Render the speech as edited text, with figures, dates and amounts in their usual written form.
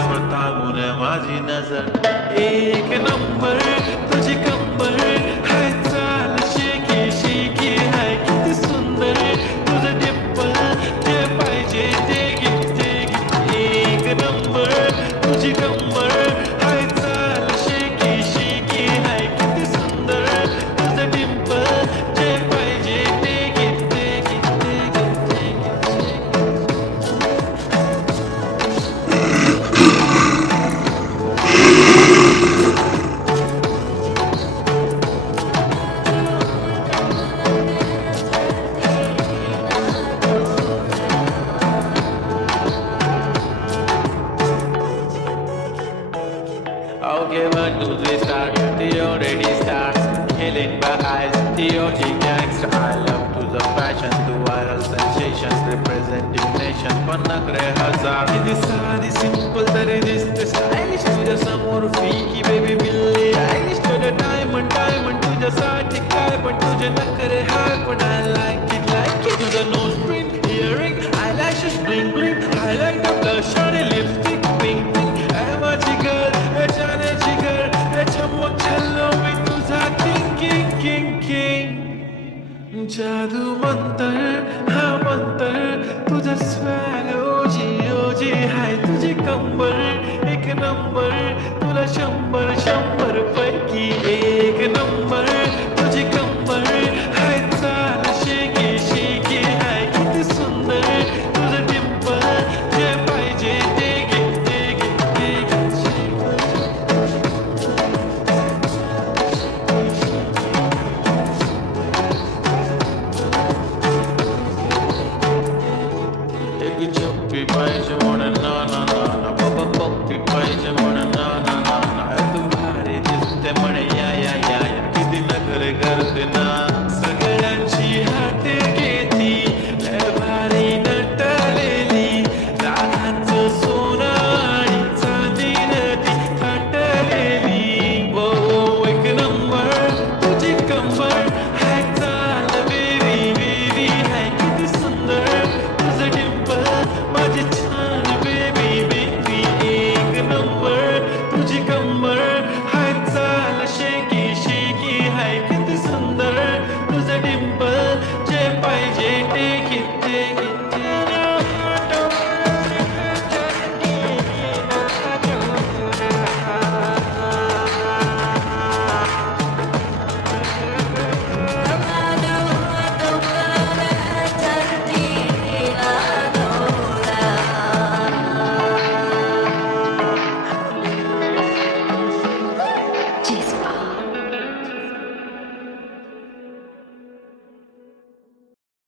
तुझ्यावर थांबून माझी नजर एक नंबर तुझी कंबर हाय चाल शेकी शेकी हाय किती सुंदर तुझं डिंपल जे पाहिजे ते घे एक नंबर तुझी कंबर हाय चाल शेकी शेकी हाय किती सुंदर तुझं डिंपल जे पाहिजे ते Okay, but do we start? The already starts killing my eyes. The OG gangster. I love to the fashion, the viral sensations, representing nation. Panakre hazar. This is simple, that is the stylish. To the समोर फीकी baby मिलली. Stylish to the diamond, diamond to the side. काय पण तुझे नखरे हाय पण I like it, like it. To the nose print, earring, eyelashes bling bling. I like the blush on the lipstick, pink pink. I'm a jigger. जादू मंतर हा मंतर तुझा swag ओजी ओजी हाय तुझी कंबर एक नंबर तुला 100 100 पैकी एक